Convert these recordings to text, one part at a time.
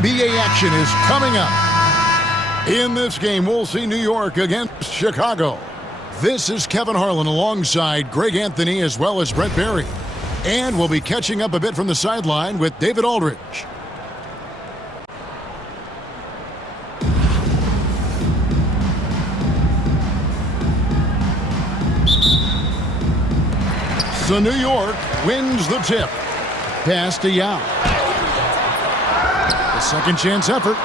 NBA action is coming up. In this game, we'll see New York against Chicago. This is Kevin Harlan alongside Greg Anthony as well as Brett Barry. And we'll be catching up a bit from the sideline with David Aldridge. So New York wins the tip. Pass to Yao. The second chance effort.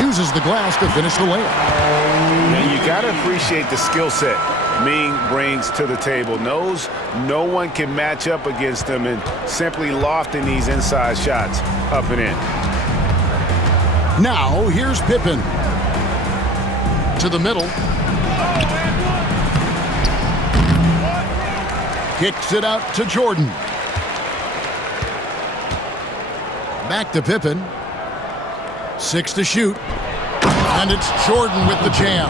Uses the glass to finish the layup. And you got to appreciate the skill set Ming brings to the table. Knows no one can match up against him and simply lofting these inside shots up and in. Now here's Pippen. To the middle. Kicks it out to Jordan. Back to Pippen. 6 to shoot. And it's Jordan with the jam.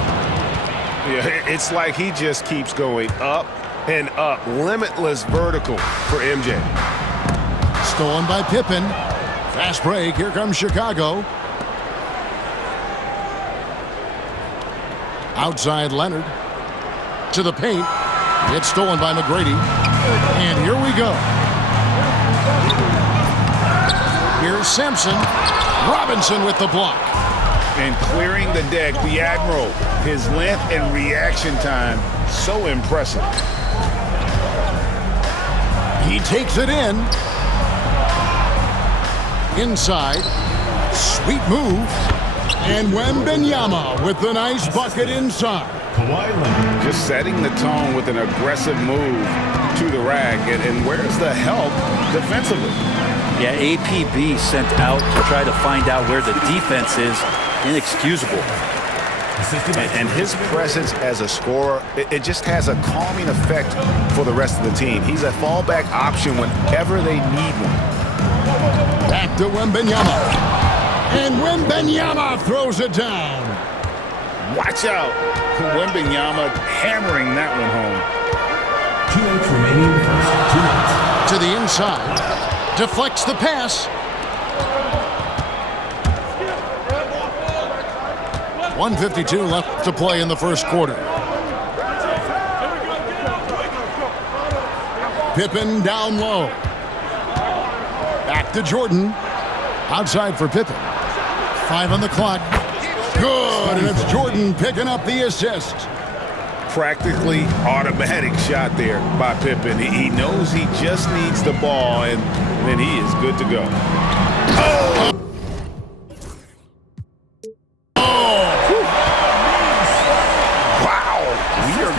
Yeah, it's like he just keeps going up and up. Limitless vertical for MJ. Stolen by Pippen. Fast break. Here comes Chicago. Outside Leonard. To the paint. It's stolen by McGrady. And here we go. Here's Sampson. Robinson with the block. And clearing the deck, the Admiral. His length and reaction time, so impressive. He takes it in. Inside. Sweet move. And Wembanyama with the nice bucket inside. Just setting the tone with an aggressive move to the rack. And where's the help defensively? Yeah, APB sent out to try to find out where the defense is. Inexcusable. And his presence as a scorer, it just has a calming effect for the rest of the team. He's a fallback option whenever they need one. Back to Wembanyama. And Wembanyama throws it down. Watch out. Wembanyama hammering that one home. 2 minutes remaining in the first. 2 minutes. To the inside. Deflects the pass. 1:52 left to play in the first quarter. Pippen down low. Back to Jordan. Outside for Pippen. 5 on the clock. Good, and it's Jordan picking up the assist. Practically automatic shot there by Pippen. He knows he just needs the ball, and then he is good to go. Oh!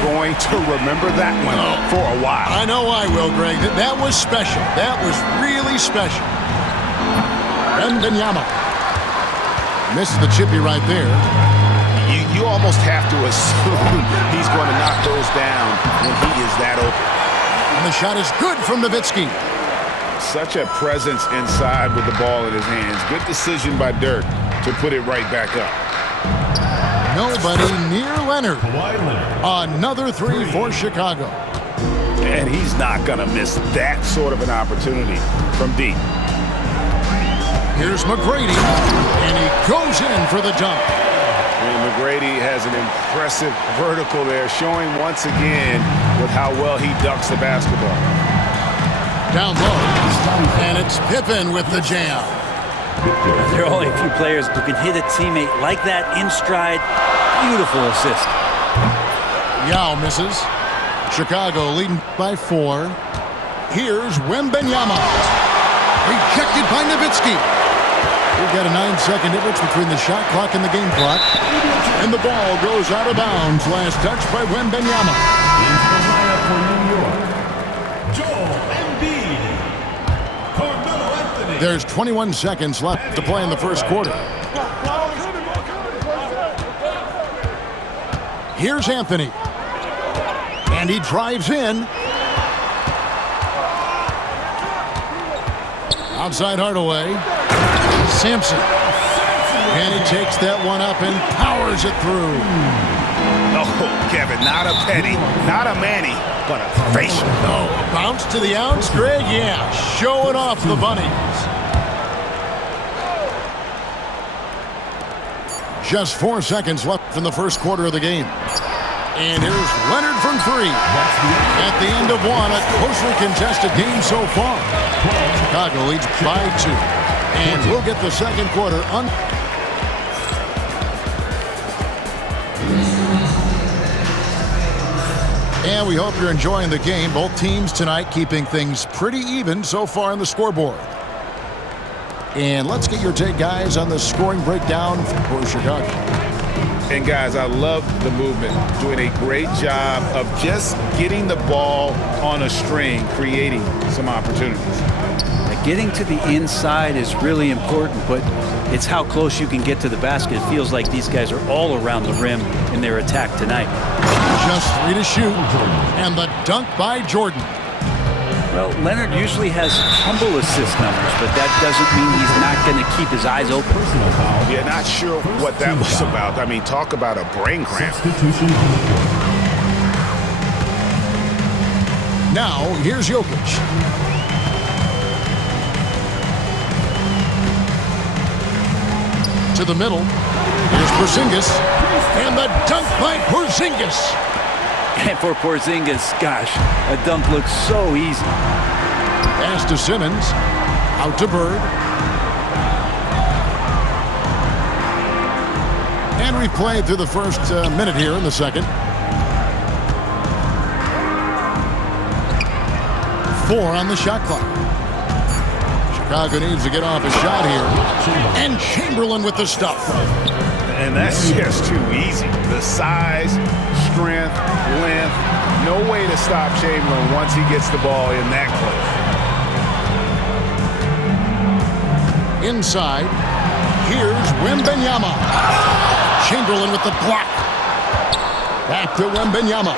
Going to remember that one for a while. I know I will, Greg. That was special. That was really special. Wembanyama misses the chippy right there. You almost have to assume he's going to knock those down when he is that open. And the shot is good from Nowitzki. Such a presence inside with the ball in his hands. Good decision by Dirk to put it right back up. Nobody near Leonard. Another 3 for Chicago. And he's not going to miss that sort of an opportunity from deep. Here's McGrady, and he goes in for the dunk. And McGrady has an impressive vertical there, showing once again with how well he ducks the basketball. Down low, and it's Pippen with the jam. There are only a few players who can hit a teammate like that in stride. Beautiful assist. Yao misses. Chicago leading by 4. Here's Wembanyama. Rejected by Nowitzki. We've got a 9-second difference between the shot clock and the game clock. And the ball goes out of bounds. Last touch by Wembanyama. Into the lineup for New York, Joel Embiid. There's 21 seconds left to play in the first quarter. Here's Anthony. And he drives in. Outside Hardaway. Sampson. And he takes that one up and powers it through. Oh, Kevin, not a penny, not a Manny, but a facial. Oh, bounce to the ounce, Greg? Yeah, showing off the bunnies. Just 4 seconds left in the first quarter of the game. And here's Leonard from three. At the end of one, a closely contested game so far. Chicago leads by 2. And we'll get the second quarter on. And we hope you're enjoying the game. Both teams tonight keeping things pretty even so far on the scoreboard. And let's get your take, guys, on the scoring breakdown for Chicago. And, guys, I love the movement. Doing a great job of just getting the ball on a string, creating some opportunities. Getting to the inside is really important, but it's how close you can get to the basket. It feels like these guys are all around the rim in their attack tonight. Just 3 to shoot. And the dunk by Jordan. Well, Leonard usually has humble assist numbers, but that doesn't mean he's not going to keep his eyes open. Yeah, not sure what that was about. I mean, talk about a brain cramp. Now, here's Jokic. To the middle. Here's Porzingis. And the dunk by Porzingis. And for Porzingis, gosh, a dunk looks so easy. Pass to Simmons. Out to Bird. And we've played through the first minute here in the second. 4 on the shot clock. Chicago needs to get off a shot here. And Chamberlain with the stuff. And that's just too easy. The size, strength, length, no way to stop Chamberlain once he gets the ball in that close. Inside, here's Wembanyama. Chamberlain with the block. Back to Wembanyama.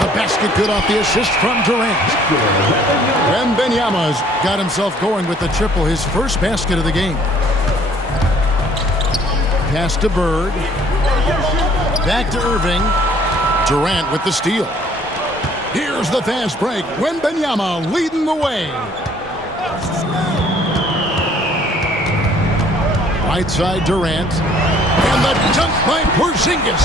The basket good off the assist from Durant. Wembanyama's got himself going with the triple, his first basket of the game. Pass to Bird. Back to Irving. Durant with the steal. Here's the fast break. Wembanyama leading the way. Right side Durant. And the dunk by Porzingis.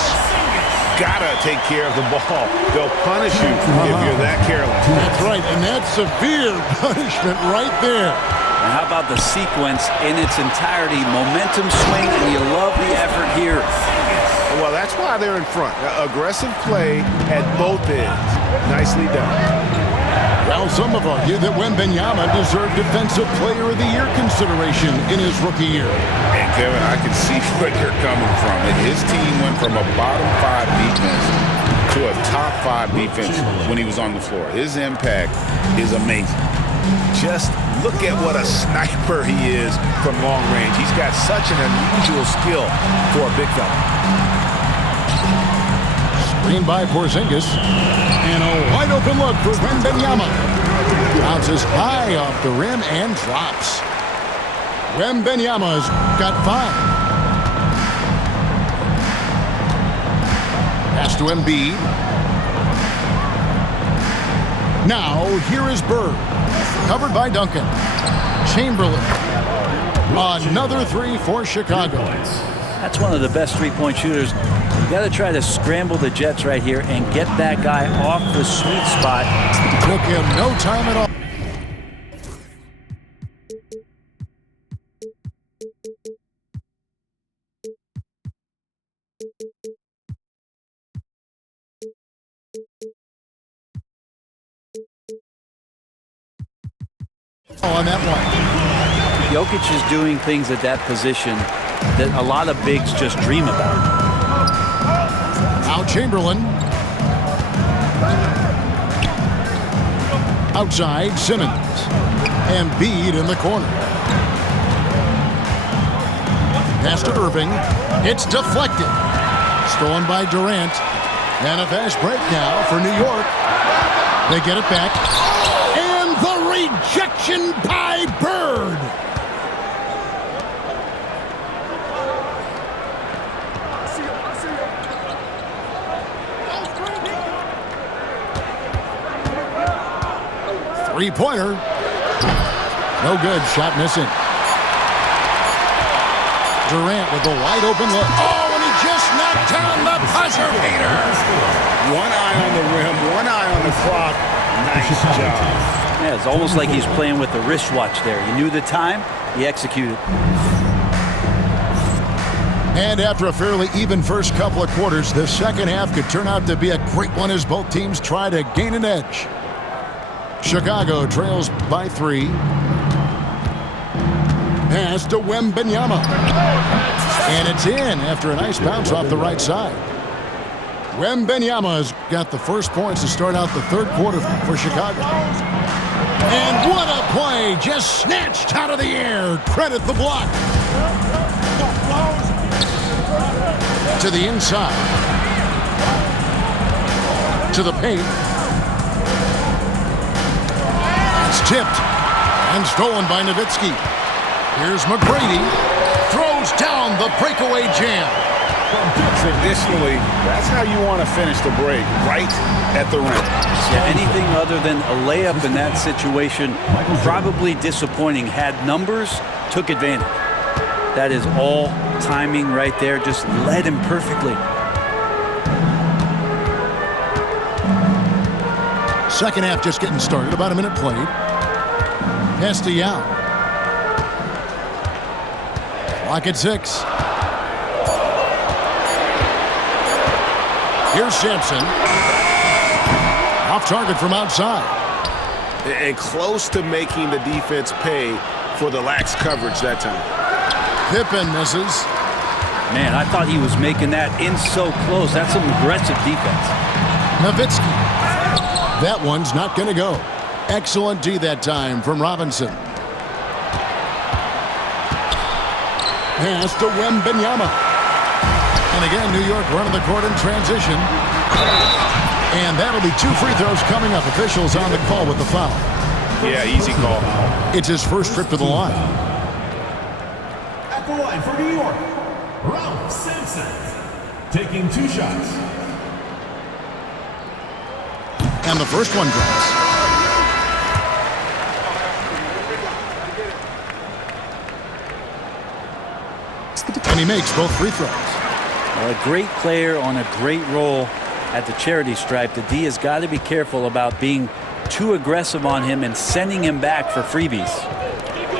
Gotta take care of the ball. They'll punish you if you're that careless. That's right, and that's severe punishment right there. And how about the sequence in its entirety? Momentum swing, and you love the effort here. Well, that's why they're in front. Aggressive play at both ends. Nicely done. Well, some have argued that Wembanyama deserved Defensive Player of the Year consideration in his rookie year. And, Kevin, I can see where you're coming from. His team went from a bottom 5 defense to a top 5 defense when he was on the floor. His impact is amazing. Just look at what a sniper he is from long range. He's got such an unusual skill for a big fella. Screen by Porzingis. And a wide open look for Wembanyama. Bounces high off the rim and drops. Wembanyama's got 5. Pass to Embiid. Now, here is Bird. Covered by Duncan. Chamberlain. Another 3 for Chicago. That's one of the best three-point shooters. You got to try to scramble the Jets right here and get that guy off the sweet spot. Took him no time at all. On that one. Jokic is doing things at that position that a lot of bigs just dream about. Now Chamberlain. Outside, Simmons. Embiid in the corner. Pass to Irving. It's deflected. Stolen by Durant. And a fast break now for New York. They get it back. And the rejection by Bird. Three-pointer. No good. Shot missing. Durant with a wide open look. Oh, and he just knocked down the buzzer beater. One eye on the rim, one eye on the clock. Nice job. Yeah, it's almost like he's playing with the wristwatch there. He knew the time, he executed. And after a fairly even first couple of quarters, the second half could turn out to be a great one as both teams try to gain an edge. Chicago trails by 3. Pass to Wembanyama. And it's in after a nice bounce off the right side. Wembanyama has got the first points to start out the third quarter for Chicago. And what a play! Just snatched out of the air. Credit the block. To the inside. To the paint. It's tipped and stolen by Nowitzki. Here's McGrady. Throws down the breakaway jam. Traditionally, that's how you want to finish the break, right at the rim. Yeah, anything other than a layup in that situation, probably disappointing. Had numbers, took advantage. That is all timing right there. Just led him perfectly. Second half just getting started. About a minute played. Pass to Yao. Clock at 6. Here's Sampson. Off target from outside. And close to making the defense pay for the lax coverage that time. Pippen misses. Man, I thought he was making that in so close. That's some aggressive defense. Nowitzki. That one's not going to go. Excellent D that time from Robinson. Pass to Wembanyama. And again, New York running the court in transition. And that'll be 2 free throws coming up. Officials on the call with the foul. Yeah, easy call. It's his first trip to the line. At the line for New York, Ralph Sampson. Taking 2 shots. And the first one drops. And he makes both free throws. Well, a great player on a great role at the charity stripe. The D has got to be careful about being too aggressive on him and sending him back for freebies.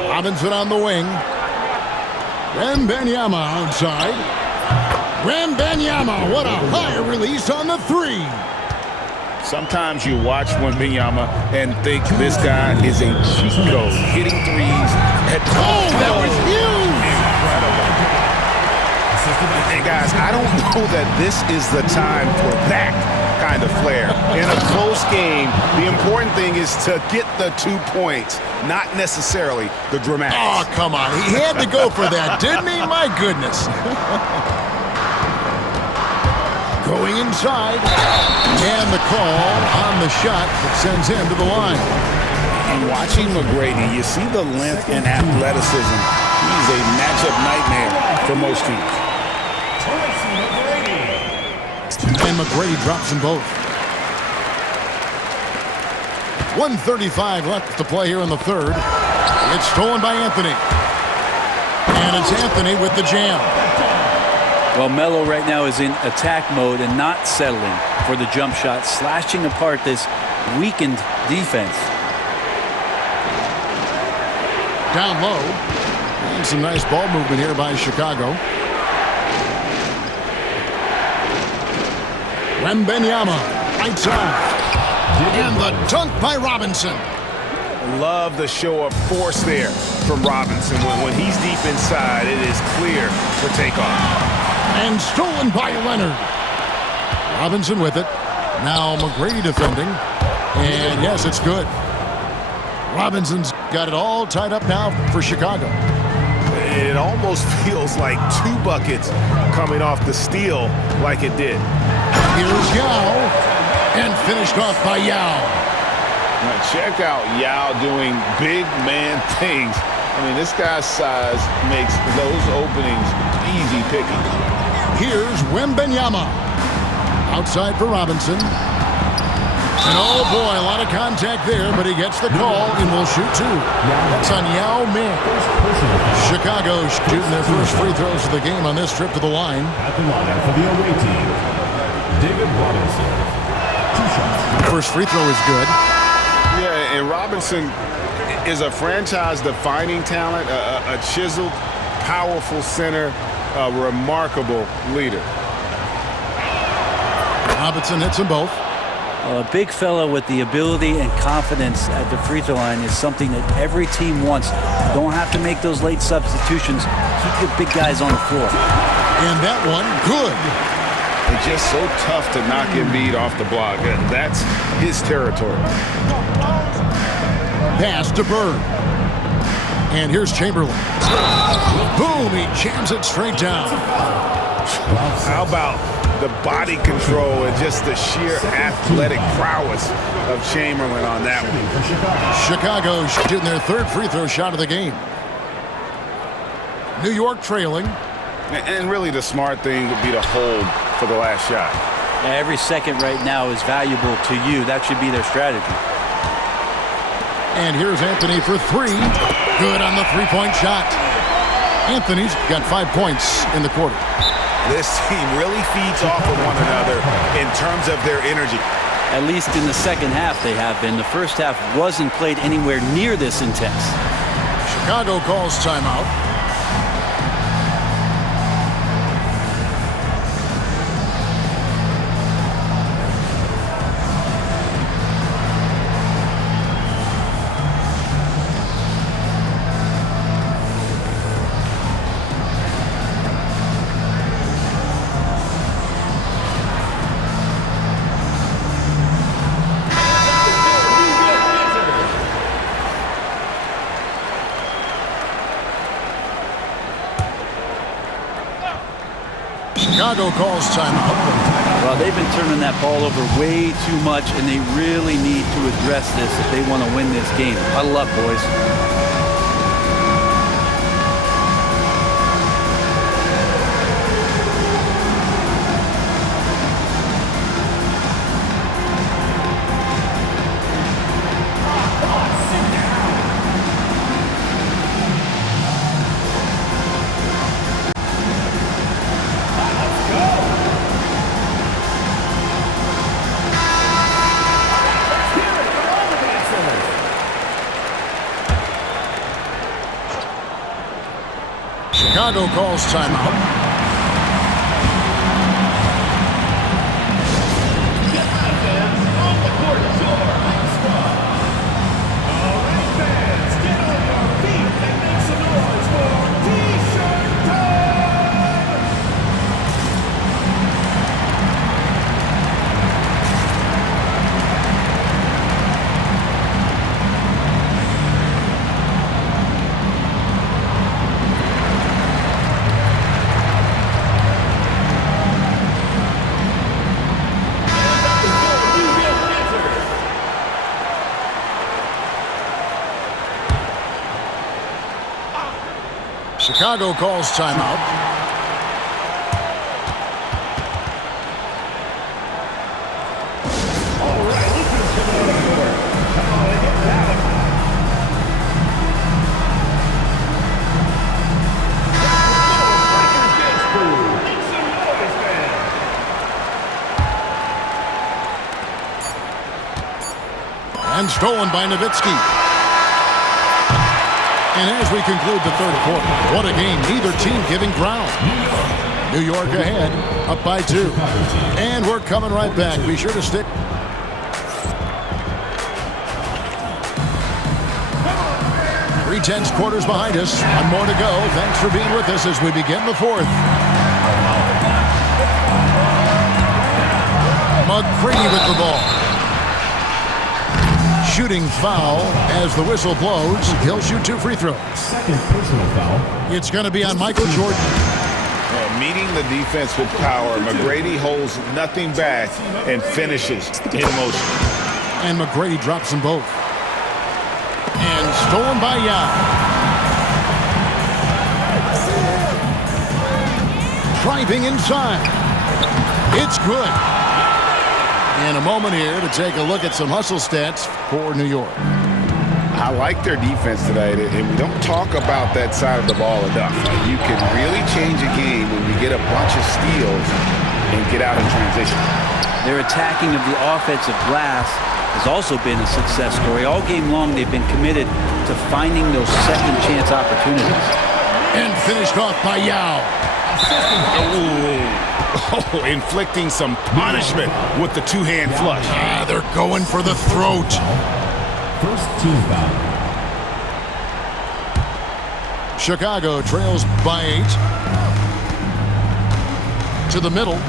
Robinson on the wing. Wembanyama outside. Wembanyama, what a high release on the 3. Sometimes you watch Wembanyama and think this guy is a cheat code, hitting threes. That was huge! Hey guys, I don't know that this is the time for that kind of flair. In a close game, the important thing is to get the 2 points, not necessarily the dramatics. Oh, come on. He had to go for that, didn't he? My goodness. Going inside. And the call on the shot that sends him to the line. And watching McGrady, you see the length and athleticism. He's a matchup nightmare for most teams. And McGrady drops them both. 1:35 left to play here in the third. It's stolen by Anthony. And it's Anthony with the jam. Well, Melo right now is in attack mode and not settling for the jump shot, slashing apart this weakened defense. Down low. And some nice ball movement here by Chicago. Wembanyama, right side. And the dunk by Robinson. Love the show of force there from Robinson. When he's deep inside, it is clear for takeoff. And stolen by Leonard. Robinson with it. Now McGrady defending. And yes, it's good. Robinson's got it all tied up now for Chicago. It almost feels like 2 buckets coming off the steal like it did. Here's Yao. And finished off by Yao. Now check out Yao doing big man things. I mean, this guy's size makes those openings easy picking. Here's Wembanyama. Outside for Robinson. And oh boy, a lot of contact there, but he gets the call and will shoot two. That's on Yao Ming. Chicago shooting their first free throws of the game on this trip to the line. At the line for the away team, David Robinson. 2 shots. First free throw is good. Yeah, and Robinson is a franchise-defining talent, a chiseled, powerful center, a remarkable leader. Robinson hits them both. A big fella with the ability and confidence at the free throw line is something that every team wants. You don't have to make those late substitutions. Keep your big guys on the floor. And that one, good. It's just so tough to knock Embiid off the block. That's his territory. Pass to Bird. And here's Chamberlain. Boom, he jams it straight down. How about the body control and just the sheer athletic prowess of Chamberlain on that one. Chicago shooting their third free throw shot of the game. New York trailing. And really the smart thing would be to hold for the last shot. Every second right now is valuable to you. That should be their strategy. And here's Anthony for three. Good on the three-point shot. Anthony's got 5 points in the quarter. This team really feeds off of one another in terms of their energy. At least in the second half they have been. The first half wasn't played anywhere near this intense. Chicago calls timeout. Chicago calls timeout. Well, they've been turning that ball over way too much, and they really need to address this if they want to win this game. Huddle up, boys. Chicago calls timeout. Chicago calls timeout. And stolen by Nowitzki. And as we conclude the third quarter, what a game. Neither team giving ground. New York ahead, up by 2. And we're coming right back. Be sure to stick. Three-tenths quarters behind us. One more to go. Thanks for being with us as we begin the fourth. McCready with the ball. Shooting foul as the whistle blows. He'll shoot 2 free throws. Second personal foul. It's going to be on Michael Jordan. Meeting the defense with power, McGrady holds nothing back and finishes in motion. And McGrady drops them both. And stolen by Yao. Driving inside. It's good. And a moment here to take a look at some hustle stats for New York. I like their defense today, and we don't talk about that side of the ball enough. You can really change a game when you get a bunch of steals and get out in transition. Their attacking of the offensive glass has also been a success story. All game long, they've been committed to finding those second chance opportunities. And finished off by Yao. Oh, inflicting some punishment with the two-hand flush. They're going for the throat. First team foul. Chicago trails by 8. To the middle.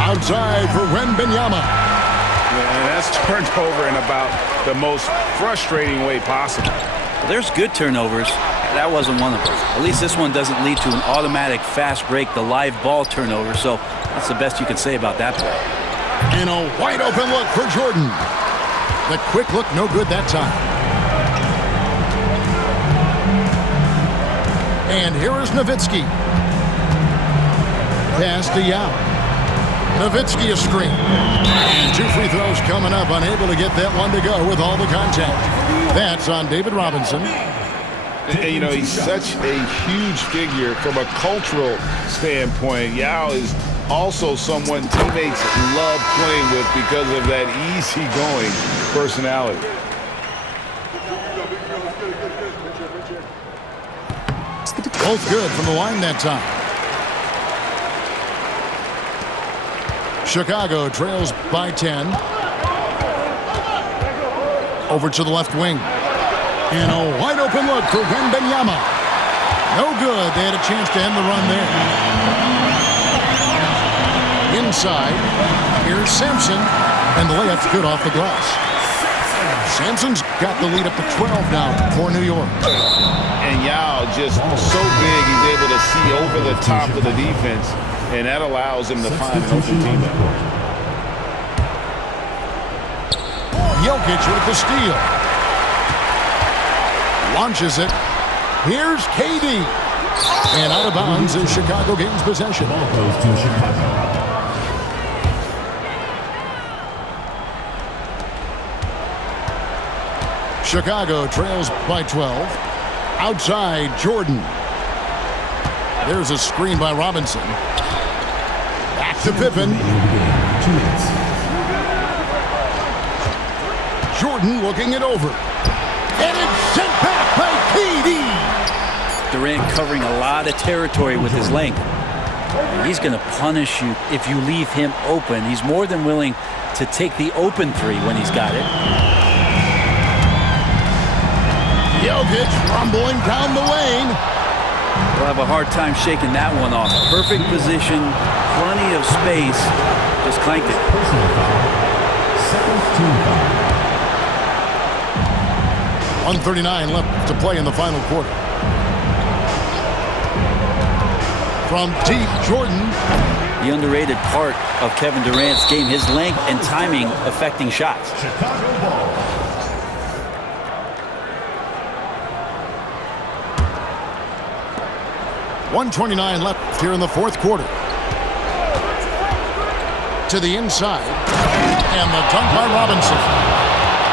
Outside for Wembanyama. And that's turned over in about the most frustrating way possible. Well, there's good turnovers. That wasn't one of them. At least this one doesn't lead to an automatic fast break, the live ball turnover, so that's the best you can say about that play. And a wide open look for Jordan. The quick look, no good that time. And here is Nowitzki. Pass to Yao. Nowitzki a screen. And 2 free throws coming up, unable to get that one to go with all the contact. That's on David Robinson. And, you know, he's such a huge figure from a cultural standpoint. Yao is also someone teammates love playing with because of that easygoing personality. Both good from the line that time. Chicago trails by 10. Over to the left wing. And a wide open look for Wembanyama. No good. They had a chance to end the run there. Inside. Here's Sampson. And the layup's good off the glass. Sampson's got the lead up to 12 now for New York. And Yao just so big, he's able to see over the top of the defense, and that allows him to find an open teammate. Jokic with the steal. Launches it. Here's KD. And out of bounds as Chicago gains possession. Ball goes to Chicago. Chicago trails by 12. Outside, Jordan. There's a screen by Robinson. Back to Pippen. 2 minutes. Jordan looking it over. And it's sent back by KD. Durant covering a lot of territory with his length. He's going to punish you if you leave him open. He's more than willing to take the open three when he's got it. Jokic rumbling down the lane. We'll have a hard time shaking that one off. Perfect position, plenty of space. Just clanked it. Personal foul. Second team foul. 1:39 left to play in the final quarter. From deep, Jordan. The underrated part of Kevin Durant's game, his length and timing affecting shots. Chicago ball. .129 left here in the fourth quarter. To the inside. And the dunk by Robinson.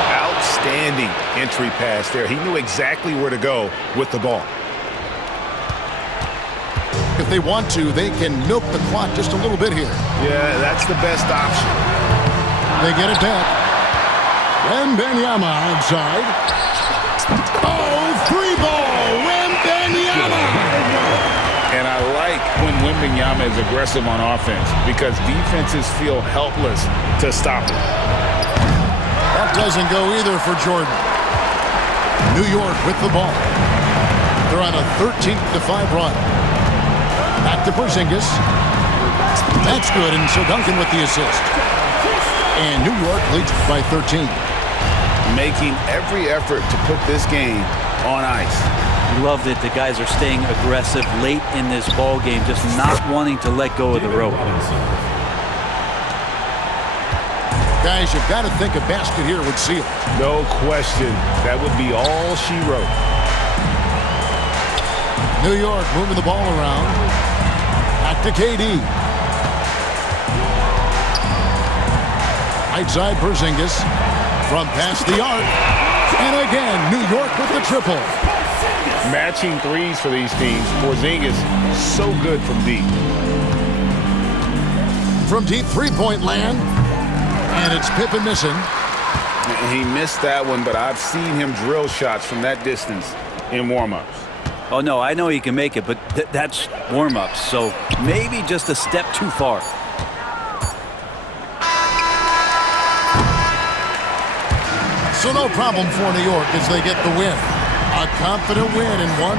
Outstanding entry pass there. He knew exactly where to go with the ball. If they want to, they can milk the clock just a little bit here. Yeah, that's the best option. They get it back. Wembanyama outside. Oh, free ball. Wembanyama. And I like when Wembanyama is aggressive on offense because defenses feel helpless to stop him. That doesn't go either for Jordan. New York with the ball. They're on a 13-5 run. Back to Porzingis. That's good, and so Duncan with the assist. And New York leads by 13. Making every effort to put this game on ice. Love that the guys are staying aggressive late in this ball game, just not wanting to let go of the rope. Guys, you've got to think a basket here would seal. No question. That would be all she wrote. New York moving the ball around. Back to KD. Right side, Porzingis. From past the arc. And again, New York with the triple. Matching threes for these teams. Porzingis, so good from deep. From deep three-point land. And it's Pippen missing. He missed that one, but I've seen him drill shots from that distance in warm-ups. Oh, no, I know he can make it, but that's warm-ups, so maybe just a step too far. So no problem for New York as they get the win. A confident win in one.